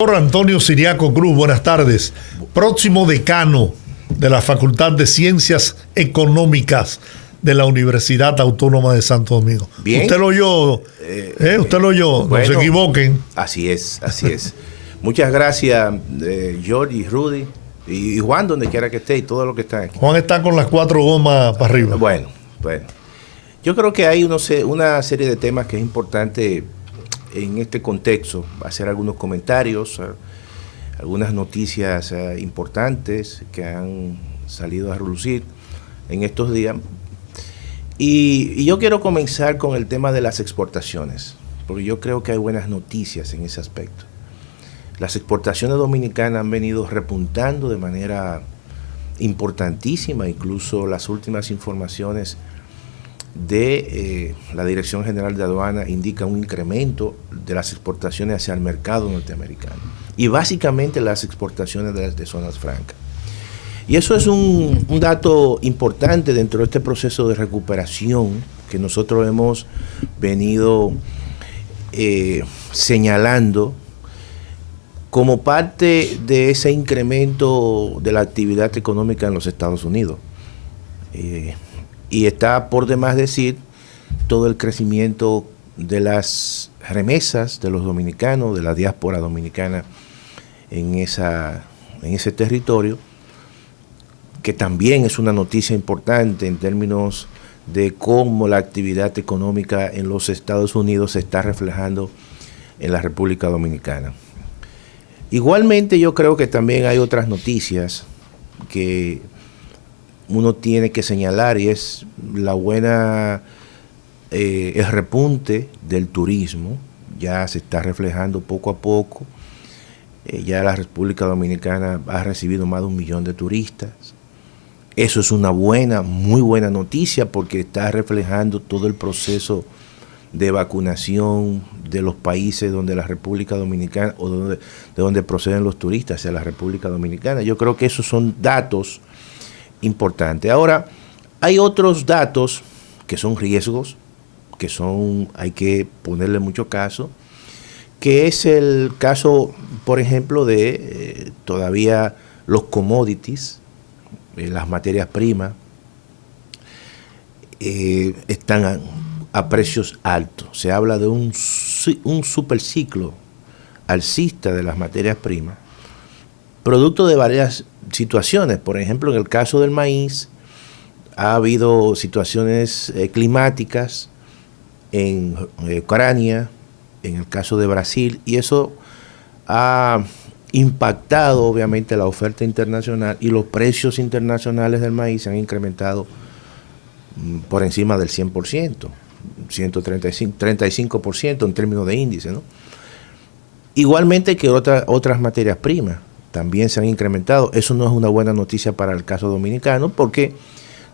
Doctor Antonio Siriaco Cruz, buenas tardes. Próximo decano de la Facultad de Ciencias Económicas de la Universidad Autónoma de Santo Domingo. Bien. Usted lo oyó, usted lo oyó, Bueno, no se equivoquen. Así es, así es. Muchas gracias, George y Rudy, y Juan, donde quiera que esté, y todo lo que está aquí. Juan está con las 4 gomas para arriba. Bueno. Yo creo que hay una serie de temas que es importante en este contexto, hacer algunos comentarios, algunas noticias importantes que han salido a relucir en estos días. Y yo quiero comenzar con el tema de las exportaciones, porque yo creo que hay buenas noticias en ese aspecto. Las exportaciones dominicanas han venido repuntando de manera importantísima, incluso las últimas informaciones de la Dirección General de Aduana indica un incremento de las exportaciones hacia el mercado norteamericano y básicamente las exportaciones de zonas francas. Y eso es un dato importante dentro de este proceso de recuperación que nosotros hemos venido señalando como parte de ese incremento de la actividad económica en los Estados Unidos. Y está por demás decir todo el crecimiento de las remesas de los dominicanos, de la diáspora dominicana en ese territorio, que también es una noticia importante en términos de cómo la actividad económica en los Estados Unidos se está reflejando en la República Dominicana. Igualmente yo creo que también hay otras noticias que uno tiene que señalar, y es el repunte del turismo. Ya se está reflejando poco a poco. Ya la República Dominicana ha recibido más de 1 millón de turistas. Eso es una muy buena noticia, porque está reflejando todo el proceso de vacunación de los países donde la República Dominicana, o de donde proceden los turistas hacia la República Dominicana. Yo creo que esos son datos importante. Ahora, hay otros datos que son riesgos, hay que ponerle mucho caso, que es el caso, por ejemplo, de todavía los commodities, las materias primas, están a precios altos. Se habla de un superciclo alcista de las materias primas, producto de varias situaciones. Por ejemplo, en el caso del maíz, ha habido situaciones climáticas en Ucrania, en el caso de Brasil, y eso ha impactado obviamente la oferta internacional, y los precios internacionales del maíz se han incrementado por encima del 100%, 35% en términos de índice, ¿no? Igualmente que otras materias primas también se han incrementado. Eso no es una buena noticia para el caso dominicano, porque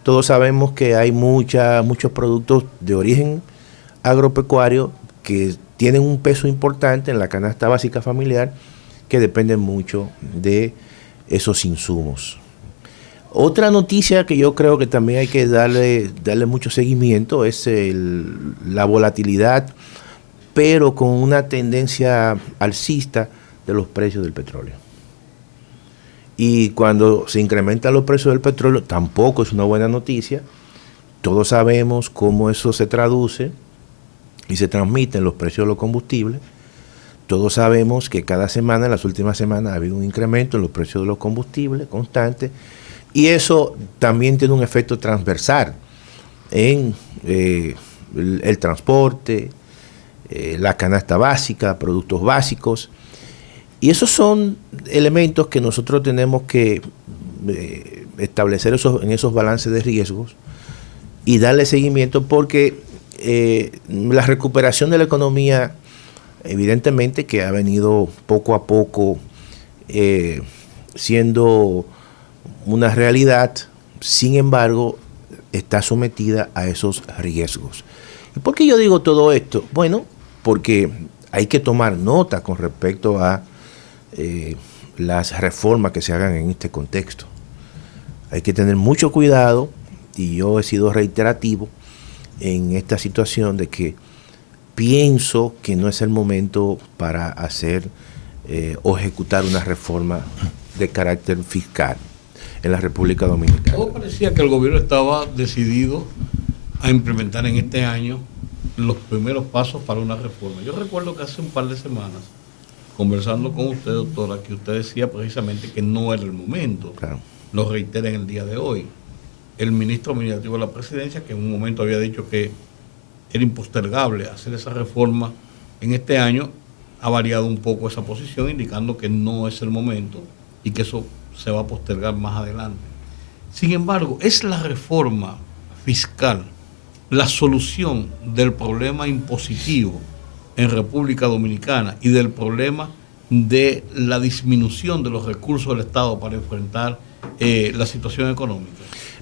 todos sabemos que hay muchos productos de origen agropecuario que tienen un peso importante en la canasta básica familiar, que dependen mucho de esos insumos. Otra noticia que yo creo que también hay que darle mucho seguimiento es la volatilidad, pero con una tendencia alcista de los precios del petróleo. Y cuando se incrementan los precios del petróleo, tampoco es una buena noticia. Todos sabemos cómo eso se traduce y se transmite en los precios de los combustibles. Todos sabemos que cada semana, en las últimas semanas, ha habido un incremento en los precios de los combustibles constante. Y eso también tiene un efecto transversal en el transporte, la canasta básica, productos básicos. Y esos son elementos que nosotros tenemos que establecer en esos balances de riesgos y darle seguimiento, porque la recuperación de la economía, evidentemente que ha venido poco a poco siendo una realidad, sin embargo, está sometida a esos riesgos. ¿Y por qué yo digo todo esto? Bueno, porque hay que tomar nota con respecto a las reformas que se hagan en este contexto. Hay que tener mucho cuidado, y yo he sido reiterativo en esta situación de que pienso que no es el momento para hacer o ejecutar una reforma de carácter fiscal en la República Dominicana. Todo parecía que el gobierno estaba decidido a implementar en este año los primeros pasos para una reforma. Yo recuerdo que hace un par de semanas, conversando con usted, doctora, que usted decía precisamente que no era el momento. Claro. Lo reitera en el día de hoy. El ministro administrativo de la presidencia, que en un momento había dicho que era impostergable hacer esa reforma en este año, ha variado un poco esa posición, indicando que no es el momento y que eso se va a postergar más adelante. Sin embargo, ¿es la reforma fiscal la solución del problema impositivo en República Dominicana y del problema de la disminución de los recursos del Estado para enfrentar la situación económica?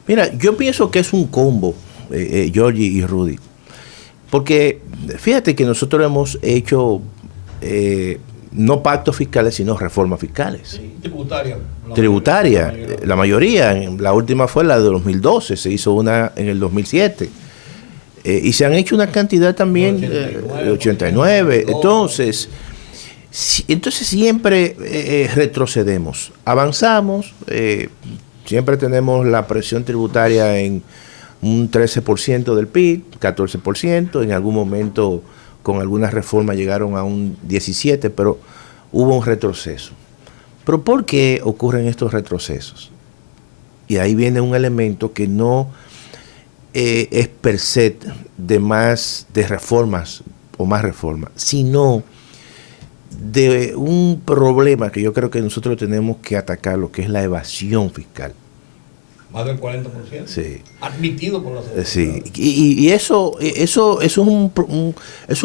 Mira, yo pienso que es un combo, Georgie y Rudy, porque fíjate que nosotros hemos hecho no pactos fiscales, sino reformas fiscales. Sí, tributaria. La mayoría. La última fue la de 2012, se hizo una en el 2007. Y se han hecho una cantidad también de 89. Entonces siempre retrocedemos. Avanzamos, siempre tenemos la presión tributaria en un 13% del PIB, 14%, en algún momento con algunas reformas llegaron a un 17%, pero hubo un retroceso. ¿Pero por qué ocurren estos retrocesos? Y ahí viene un elemento que no es per se de reformas o más reformas, sino de un problema que yo creo que nosotros tenemos que atacar, lo que es la evasión fiscal. Más del 40%. Sí. Admitido por la sociedad. Sí. Y eso es un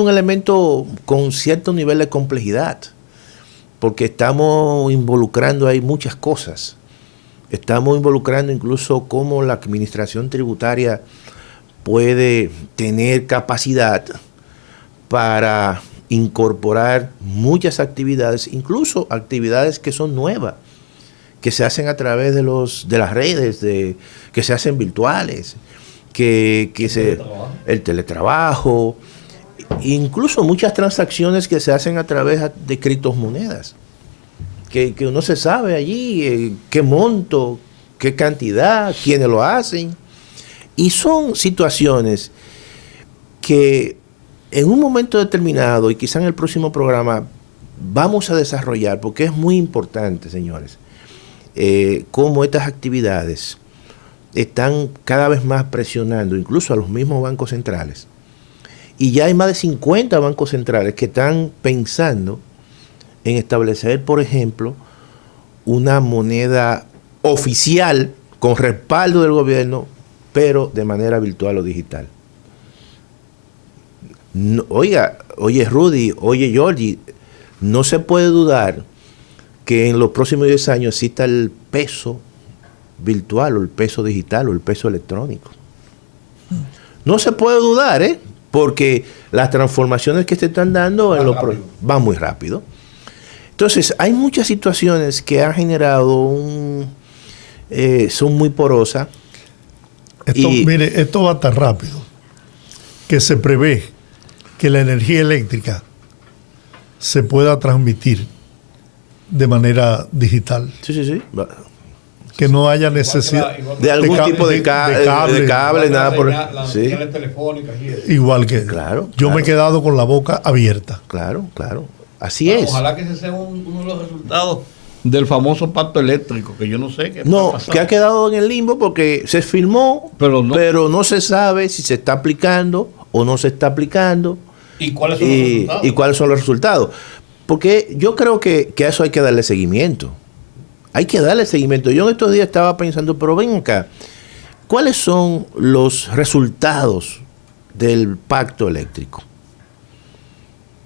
elemento con cierto nivel de complejidad, porque estamos involucrando ahí muchas cosas. Estamos involucrando incluso cómo la administración tributaria puede tener capacidad para incorporar muchas actividades, incluso actividades que son nuevas, que se hacen a través de las redes, que se hacen virtuales, el teletrabajo, incluso muchas transacciones que se hacen a través de criptomonedas, que uno se sabe allí qué monto, qué cantidad, quiénes lo hacen. Y son situaciones que en un momento determinado, y quizá en el próximo programa, vamos a desarrollar, porque es muy importante, señores, cómo estas actividades están cada vez más presionando incluso a los mismos bancos centrales. Y ya hay más de 50 bancos centrales que están pensando en establecer, por ejemplo, una moneda oficial con respaldo del gobierno, pero de manera virtual o digital. No, oye Rudy, oye Georgie, no se puede dudar que en los próximos 10 años exista el peso virtual o el peso digital o el peso electrónico. No se puede dudar, porque las transformaciones que se están dando van muy rápido. Entonces, hay muchas situaciones que han generado son muy porosas. Mire, esto va tan rápido que se prevé que la energía eléctrica se pueda transmitir de manera digital. Sí. Que no haya necesidad de algún tipo de cable, nada por sí. Telefónicas y eso. Igual que yo me he quedado con la boca abierta. Claro. Así es. Ojalá que ese sea uno de los resultados del famoso pacto eléctrico, que yo no sé qué no, que ha quedado en el limbo porque se firmó, pero no se sabe si se está aplicando o no se está aplicando. ¿Y cuáles son los resultados? ¿Y cuáles son los resultados? Porque yo creo que a eso hay que darle seguimiento. Hay que darle seguimiento. Yo en estos días estaba pensando, pero ven acá, ¿cuáles son los resultados del pacto eléctrico?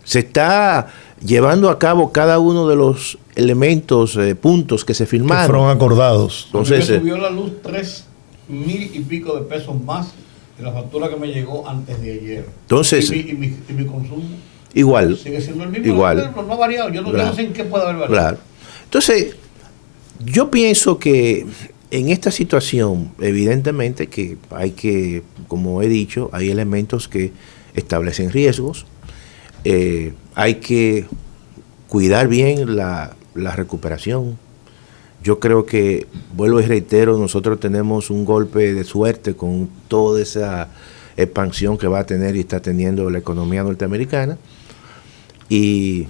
Se está llevando a cabo cada uno de los elementos, puntos que se firmaron. Que fueron acordados. Entonces, me subió la luz 3,000 y pico de pesos más de la factura que me llegó antes de ayer. Entonces, y mi consumo igual. sigue siendo el mismo. Igual. No ha variado. Yo no sé en qué puede haber variado. Claro. Entonces, yo pienso que en esta situación, evidentemente que hay que, como he dicho, hay elementos que establecen riesgos. Hay que cuidar bien la recuperación. Yo creo que, vuelvo y reitero, nosotros tenemos un golpe de suerte con toda esa expansión que va a tener y está teniendo la economía norteamericana. Y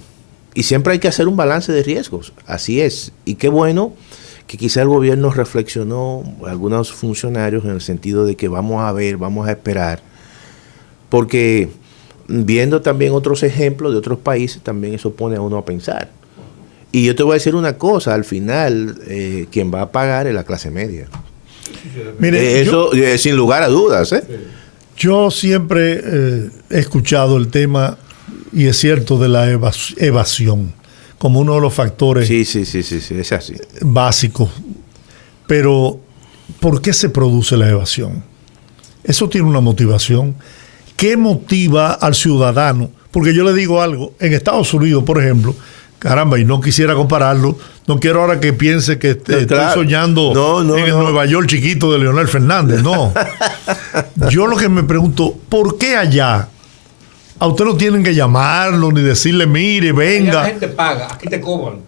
siempre hay que hacer un balance de riesgos, así es. Y qué bueno que quizá el gobierno reflexionó, algunos funcionarios, en el sentido de que vamos a ver, vamos a esperar, porque viendo también otros ejemplos de otros países, también eso pone a uno a pensar. Y yo te voy a decir una cosa, al final, quien va a pagar es la clase media. Mire, eso sin lugar a dudas. Yo siempre he escuchado el tema, y es cierto, de la evasión, como uno de los factores Sí, es así. básicos. Pero, ¿por qué se produce la evasión? Eso tiene una motivación. ¿Qué motiva al ciudadano? Porque yo le digo algo, en Estados Unidos, por ejemplo, caramba, y no quisiera compararlo, no quiero ahora que piense que estoy soñando en el Nueva York chiquito de Leonel Fernández, no. Yo lo que me pregunto, ¿por qué allá a usted no tienen que llamarlo ni decirle, mire, venga? Allá la gente paga, aquí te cobran.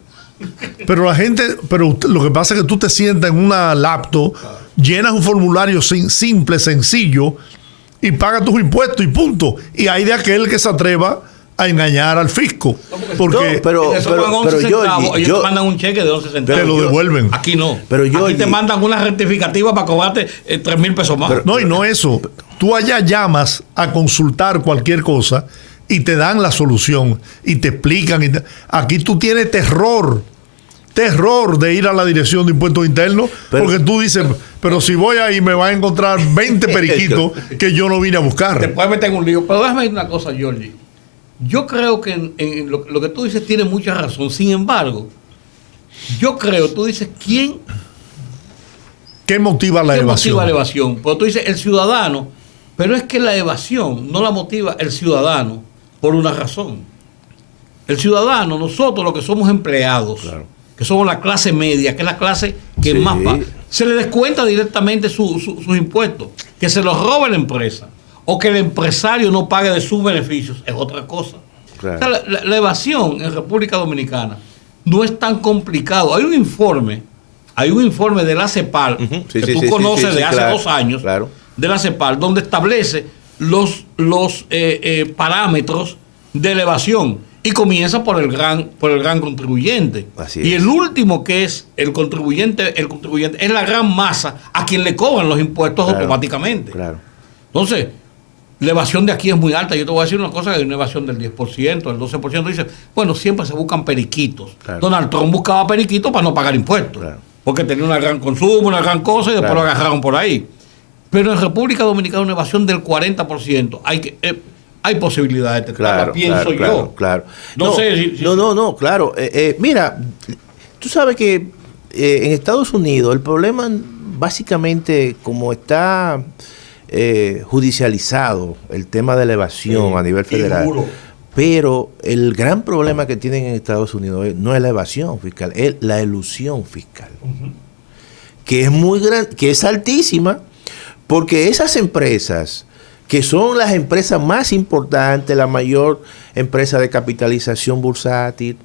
Pero lo que pasa es que tú te sientas en una laptop, llenas un formulario simple, sencillo, y pagas tus impuestos y punto. Y hay de aquel que se atreva a engañar al fisco. Porque pero ellos te mandan un cheque de 11 centavos. te lo devuelven. Aquí no. Pero aquí te mandan una rectificativa para cobrarte 3,000 pesos más. Y no eso. Tú allá llamas a consultar cualquier cosa y te dan la solución y te explican. Aquí tú tienes terror de ir a la Dirección de Impuestos Internos, porque tú dices, pero si voy ahí me va a encontrar 20 periquitos que yo no vine a buscar. Te puedes meter en un lío. Pero déjame decir una cosa, Georgie. Yo creo que en lo que tú dices tiene mucha razón. Sin embargo, yo creo, tú dices, ¿qué motiva la evasión? Motiva la evasión? Pero tú dices, el ciudadano, pero es que la evasión no la motiva el ciudadano por una razón. El ciudadano, nosotros los que somos empleados, claro, que somos la clase media, que es la clase que más paga, se le descuenta directamente sus impuestos, que se los roba la empresa, o que el empresario no pague de sus beneficios, es otra cosa. Claro. O sea, la evasión en República Dominicana no es tan complicado. Hay un informe de la CEPAL, que tú conoces de hace 2 años, claro, de la CEPAL, donde establece los parámetros de la evasión y comienza por el gran contribuyente. Y el último, que es el contribuyente es la gran masa a quien le cobran los impuestos, claro, automáticamente. Claro. Entonces, la evasión de aquí es muy alta. Yo te voy a decir una cosa, que hay una evasión del 10%, del 12%. Dice, bueno, siempre se buscan periquitos. Claro. Donald Trump buscaba periquitos para no pagar impuestos. Claro. Porque tenía un gran consumo, una gran cosa, y después lo agarraron por ahí. Pero en República Dominicana una evasión del 40%. Hay posibilidades, pienso yo. Claro. No sé si... No, claro. Mira, tú sabes que en Estados Unidos el problema, básicamente, como está judicializado el tema de la evasión a nivel federal, pero el gran problema que tienen en Estados Unidos no es la evasión fiscal, es la elusión fiscal, que es muy grande, que es altísima, porque esas empresas, que son las empresas más importantes, la mayor empresa de capitalización bursátil,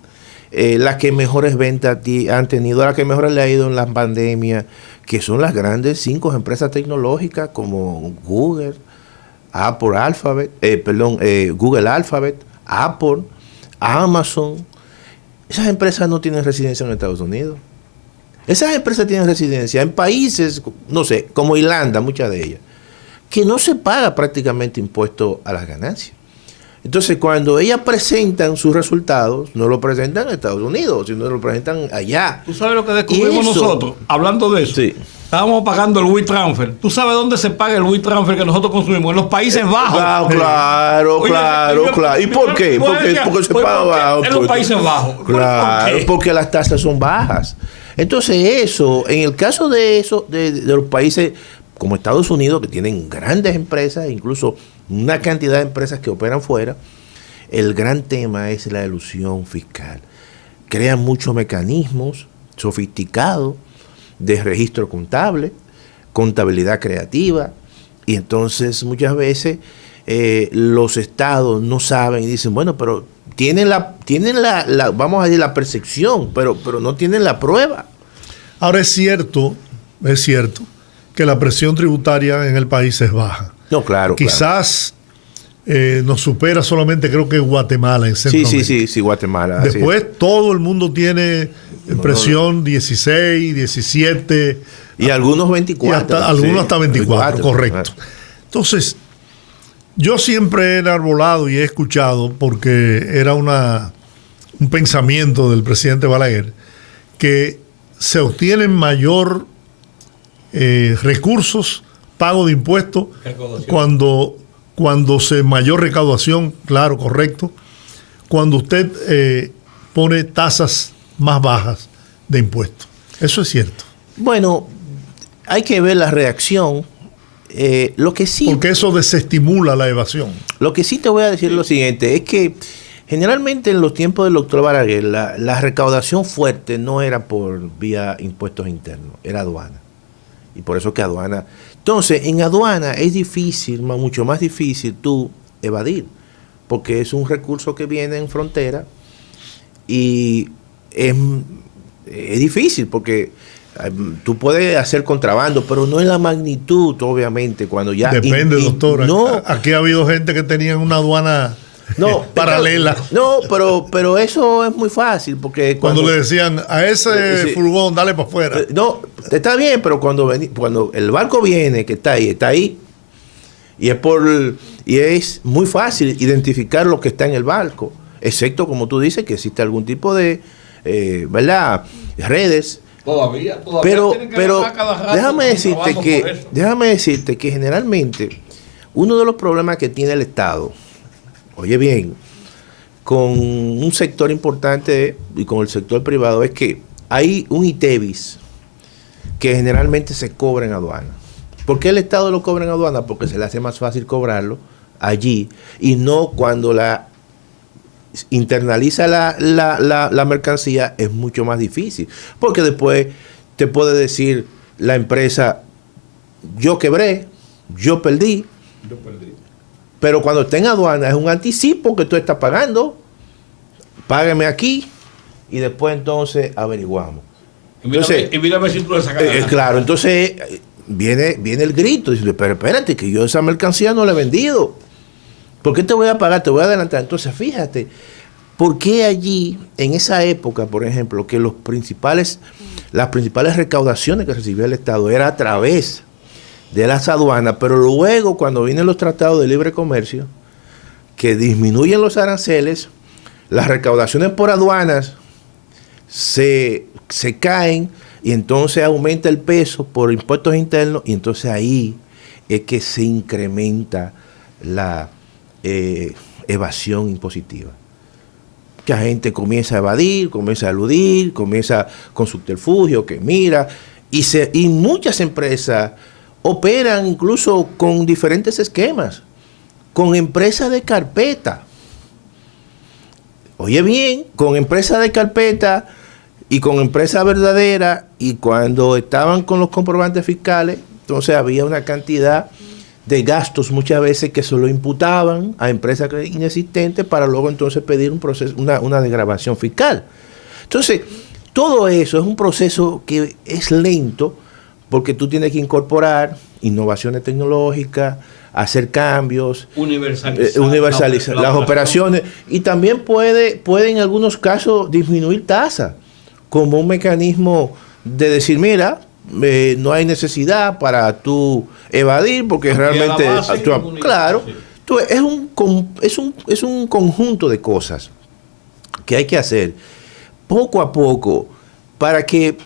las que mejores ventas han tenido, las que mejor le ha ido en la pandemia, que son las grandes 5 empresas tecnológicas como Google, Google Alphabet, Apple, Amazon. Esas empresas no tienen residencia en Estados Unidos. Esas empresas tienen residencia en países, no sé, como Irlanda, muchas de ellas, que no se paga prácticamente impuesto a las ganancias. Entonces, cuando ellas presentan sus resultados, no lo presentan en Estados Unidos, sino lo presentan allá. ¿Tú sabes lo que descubrimos nosotros? Hablando de eso. Sí. Estábamos pagando el WeTransfer. ¿Tú sabes dónde se paga el WeTransfer que nosotros consumimos? En los Países Bajos. Claro. ¿Y por qué? Porque se paga bajo. En los Países Bajos. Claro, porque las tasas son bajas. Entonces eso, en el caso de eso, de los países como Estados Unidos, que tienen grandes empresas, incluso una cantidad de empresas que operan fuera, el gran tema es la elusión fiscal. Crean muchos mecanismos sofisticados de registro contable, contabilidad creativa, y entonces muchas veces los estados no saben y dicen, bueno, pero tienen vamos a decir, la percepción, pero no tienen la prueba. Ahora es cierto que la presión tributaria en el país es baja. No, claro. Quizás nos supera solamente, creo que Guatemala en Centroamérica. Sí, Guatemala. Después todo el mundo tiene presión 16, 17. Y algunos 24. Algunos hasta 24, correcto. Entonces, yo siempre he enarbolado y he escuchado, porque era un pensamiento del presidente Balaguer, que se obtienen mayor recursos, pago de impuestos, cuando se mayor recaudación, claro, correcto, cuando usted pone tasas más bajas de impuestos. Eso es cierto. Bueno, hay que ver la reacción. Lo que sí, porque eso desestimula la evasión. Lo que sí te voy a decir es lo siguiente, es que generalmente en los tiempos del doctor Balaguer la recaudación fuerte no era por vía impuestos internos, era aduana. Y por eso que aduana... Entonces, en aduana es difícil, mucho más difícil tú evadir, porque es un recurso que viene en frontera y es difícil porque tú puedes hacer contrabando, pero no en la magnitud, obviamente, cuando ya... Depende, doctor. No, aquí ha habido gente que tenía una aduana paralela. No, pero eso es muy fácil, porque... Cuando le decían, a ese furgón, dale para afuera. No, está bien, pero cuando el barco viene, que está ahí, y es muy fácil identificar lo que está en el barco, excepto, como tú dices, que existe algún tipo de, ¿verdad?, redes. Todavía pero cada rato déjame decirte que generalmente uno de los problemas que tiene el Estado, oye bien, con un sector importante y con el sector privado, es que hay un ITEVIS que generalmente se cobra en aduana. ¿Por qué el Estado lo cobra en aduana? Porque se le hace más fácil cobrarlo allí y no cuando internaliza la mercancía, es mucho más difícil, porque después te puede decir la empresa, yo quebré, yo perdí, pero cuando está en aduana es un anticipo que tú estás pagando, págame aquí y después entonces averiguamos. Y mírame si tú le sacas claro, entonces viene el grito, dice, pero espérate, que yo esa mercancía no la he vendido. ¿Por qué te voy a pagar? Te voy a adelantar. Entonces, fíjate, ¿por qué allí, en esa época, por ejemplo, que las principales recaudaciones que recibía el Estado era a través de las aduanas, pero luego cuando vienen los tratados de libre comercio, que disminuyen los aranceles, las recaudaciones por aduanas se caen y entonces aumenta el peso por impuestos internos y entonces ahí es que se incrementa la evasión impositiva. Que la gente comienza a evadir, comienza a eludir, comienza con subterfugio, que mira, y muchas empresas operan incluso con diferentes esquemas, con empresas de carpeta. Oye bien, con empresas de carpeta y con empresas verdaderas, y cuando estaban con los comprobantes fiscales, entonces había una cantidad de gastos muchas veces que se lo imputaban a empresas inexistentes para luego entonces pedir un proceso, una desgravación fiscal. Entonces, todo eso es un proceso que es lento porque tú tienes que incorporar innovaciones tecnológicas, hacer cambios, universalizar las operaciones, y también puede en algunos casos disminuir tasas como un mecanismo de decir, mira, no hay necesidad para tú evadir porque realmente claro, es un conjunto de cosas que hay que hacer poco a poco para que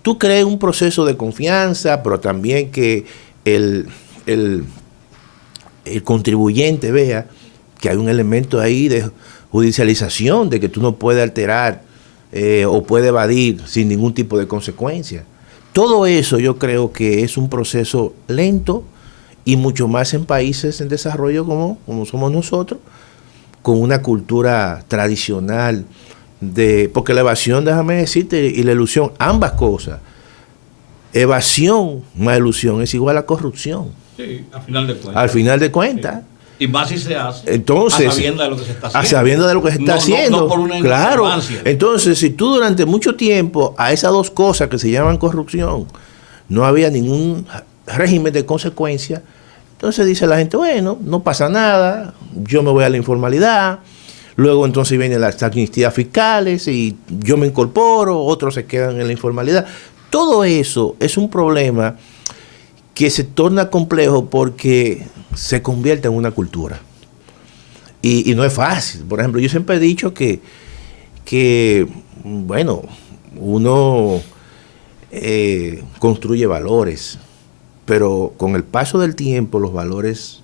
tú crees un proceso de confianza, pero también que el contribuyente vea que hay un elemento ahí de judicialización, de que tú no puedes alterar o puedes evadir sin ningún tipo de consecuencia. Todo eso yo creo que es un proceso lento y mucho más en países en desarrollo como somos nosotros, con una cultura tradicional porque la evasión, déjame decirte, y la ilusión, ambas cosas, evasión más ilusión es igual a corrupción. Sí, al final de cuentas. Al final de cuentas. Y más si se hace entonces, a sabienda de lo que se está haciendo. A sabienda de lo que se está haciendo. No por una claro. irrelevancia. Entonces, si tú durante mucho tiempo a esas dos cosas que se llaman corrupción no había ningún régimen de consecuencia, entonces dice la gente, bueno, no pasa nada, yo me voy a la informalidad, luego entonces vienen las amnistías fiscales y yo me incorporo, otros se quedan en la informalidad. Todo eso es un problema que se torna complejo porque se convierte en una cultura. Y no es fácil. Por ejemplo, yo siempre he dicho que bueno, uno construye valores, pero con el paso del tiempo los valores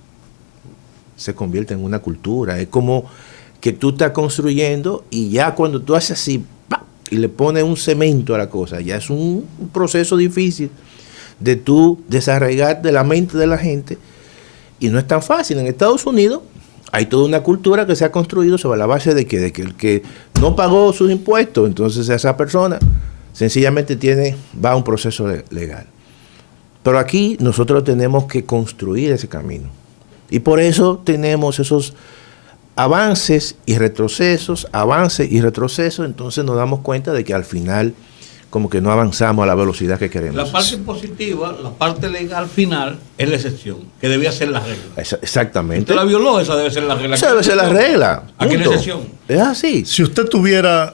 se convierten en una cultura. Es como que tú estás construyendo y ya cuando tú haces así, ¡pam!, y le pones un cemento a la cosa, ya es un proceso difícil de tú desarraigar de la mente de la gente, y no es tan fácil. En Estados Unidos hay toda una cultura que se ha construido sobre la base de que el que no pagó sus impuestos, entonces esa persona sencillamente va a un proceso legal. Pero aquí nosotros tenemos que construir ese camino. Y por eso tenemos esos avances y retrocesos, entonces nos damos cuenta de que al final como que no avanzamos a la velocidad que queremos. La parte positiva, la parte legal final, es la excepción, que debía ser la regla. Exactamente. Usted la violó, esa debe ser la regla. Esa debe ser la regla. Aquí la excepción. Es así. Si usted tuviera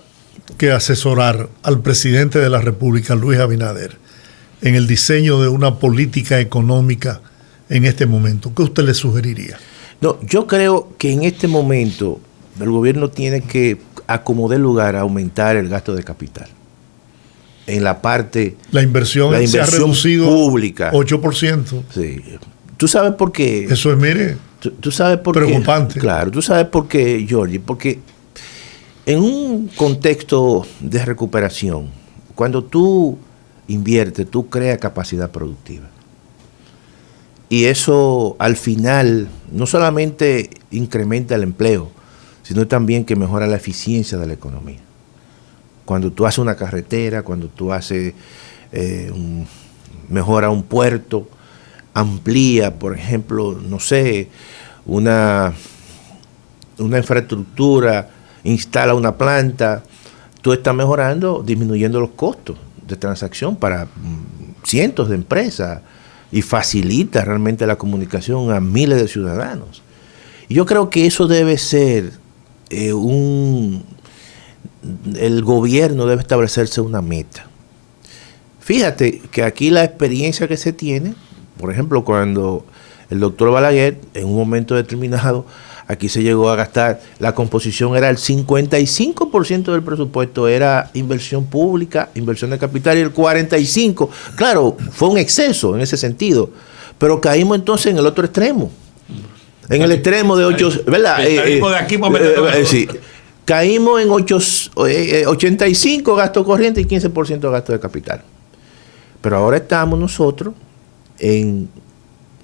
que asesorar al presidente de la República, Luis Abinader, en el diseño de una política económica en este momento, ¿qué usted le sugeriría? No, yo creo que en este momento el gobierno tiene que acomodar lugar a aumentar el gasto de capital. En la parte... La inversión se ha reducido pública. 8%. Sí. ¿Tú sabes por qué? Eso es, mire, ¿Tú sabes por preocupante. Qué? Claro, tú sabes por qué, Giorgi. Porque en un contexto de recuperación, cuando tú inviertes, tú creas capacidad productiva. Y eso al final no solamente incrementa el empleo, sino también que mejora la eficiencia de la economía. Cuando tú haces una carretera, cuando tú haces mejora un puerto, amplía, por ejemplo, no sé, una infraestructura, instala una planta, tú estás mejorando, disminuyendo los costos de transacción para cientos de empresas y facilita realmente la comunicación a miles de ciudadanos. Y yo creo que eso debe ser el gobierno debe establecerse una meta. Fíjate que aquí la experiencia que se tiene, por ejemplo, cuando el doctor Balaguer, en un momento determinado, aquí se llegó a gastar, la composición era el 55% del presupuesto, era inversión pública, inversión de capital, y el 45%, claro, fue un exceso en ese sentido, pero caímos entonces en el otro extremo, en el extremo de 8, ¿verdad? De aquí para sí. Caímos en 85 gasto corriente y 15% gasto de capital. Pero ahora estamos nosotros en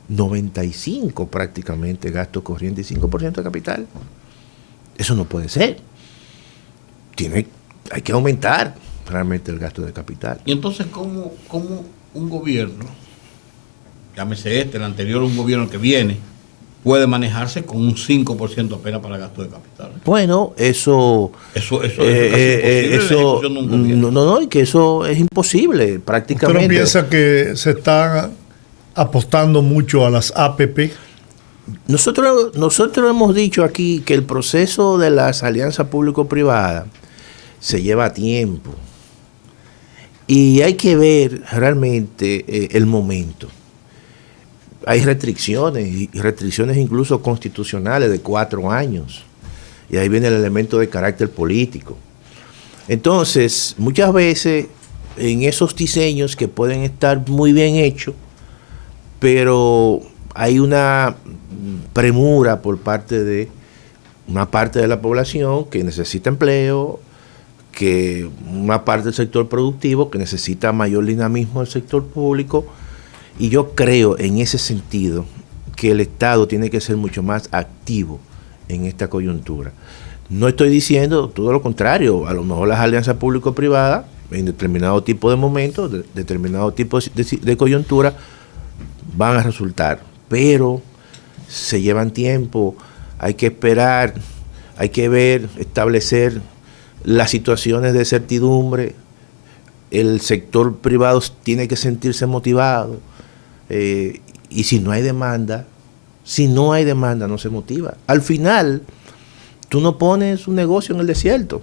95 prácticamente gasto corriente y 5% de capital. Eso no puede ser. Hay que aumentar realmente el gasto de capital. Y entonces, ¿cómo un gobierno, llámese el anterior, un gobierno que viene, puede manejarse con un 5% apenas para gasto de capital? Bueno, eso es y que eso es imposible prácticamente. ¿Usted no piensa que se está apostando mucho a las APP? Nosotros hemos dicho aquí que el proceso de las alianzas público-privadas se lleva tiempo y hay que ver realmente el momento. Hay restricciones, y restricciones incluso constitucionales de 4 años. Y ahí viene el elemento de carácter político. Entonces, muchas veces en esos diseños que pueden estar muy bien hechos, pero hay una premura por parte de una parte de la población que necesita empleo, que una parte del sector productivo que necesita mayor dinamismo del sector público. Y yo creo en ese sentido que el Estado tiene que ser mucho más activo en esta coyuntura. No estoy diciendo todo lo contrario, a lo mejor las alianzas público-privadas en determinado tipo de momentos, determinado tipo de coyuntura van a resultar, pero se llevan tiempo, hay que esperar, hay que ver, establecer las situaciones de certidumbre. El sector privado tiene que sentirse motivado, y si no hay demanda no se motiva. Al final, tú no pones un negocio en el desierto.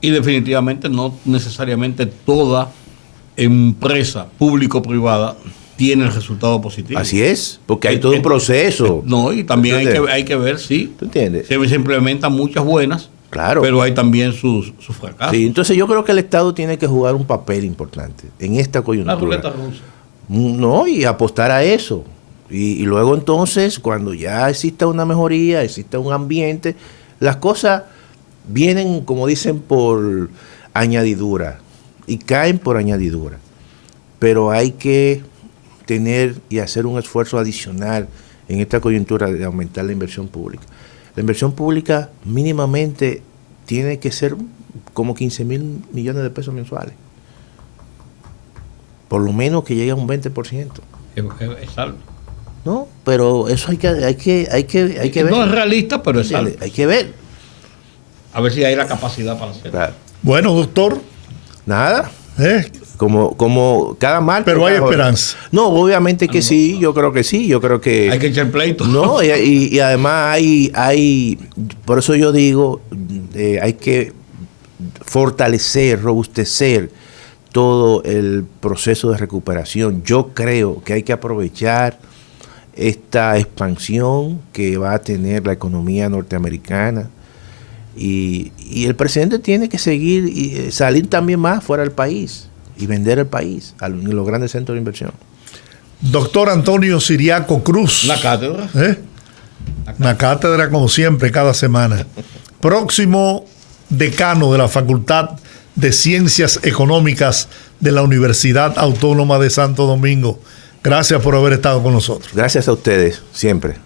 Y definitivamente no necesariamente toda empresa público-privada tiene el resultado positivo. Así es, porque hay todo un proceso. No, y también hay que ver si ¿Tú entiendes? se implementan muchas buenas, Claro. pero hay también sus fracasos. Sí, entonces yo creo que el Estado tiene que jugar un papel importante en esta La coyuntura. ruleta rusa. No, y apostar a eso. Y luego entonces, cuando ya exista una mejoría, exista un ambiente, las cosas vienen, como dicen, por añadidura y caen por añadidura. Pero hay que tener y hacer un esfuerzo adicional en esta coyuntura de aumentar la inversión pública. La inversión pública mínimamente tiene que ser como 15,000 millones de pesos mensuales. Por lo menos que llegue a un 20%. Es algo. ¿No? Pero eso hay que ver. No es realista, pero es algo. Hay que ver. A ver si hay la capacidad para hacerlo. Claro. Bueno, doctor, Nada. ¿eh? Como cada martes. Pero hay cada hora. esperanza. No, obviamente que sí, yo creo que sí, yo creo que... Hay que echar pleito. No, y además hay, por eso yo digo, hay que fortalecer, robustecer todo el proceso de recuperación. Yo creo que hay que aprovechar esta expansión que va a tener la economía norteamericana, y el presidente tiene que seguir y salir también más fuera del país y vender el país en los grandes centros de inversión. Doctor Antonio Siriaco Cruz. La cátedra. Una cátedra como siempre, cada semana. Próximo decano de la Facultad de Ciencias Económicas de la Universidad Autónoma de Santo Domingo. Gracias por haber estado con nosotros. Gracias a ustedes, siempre.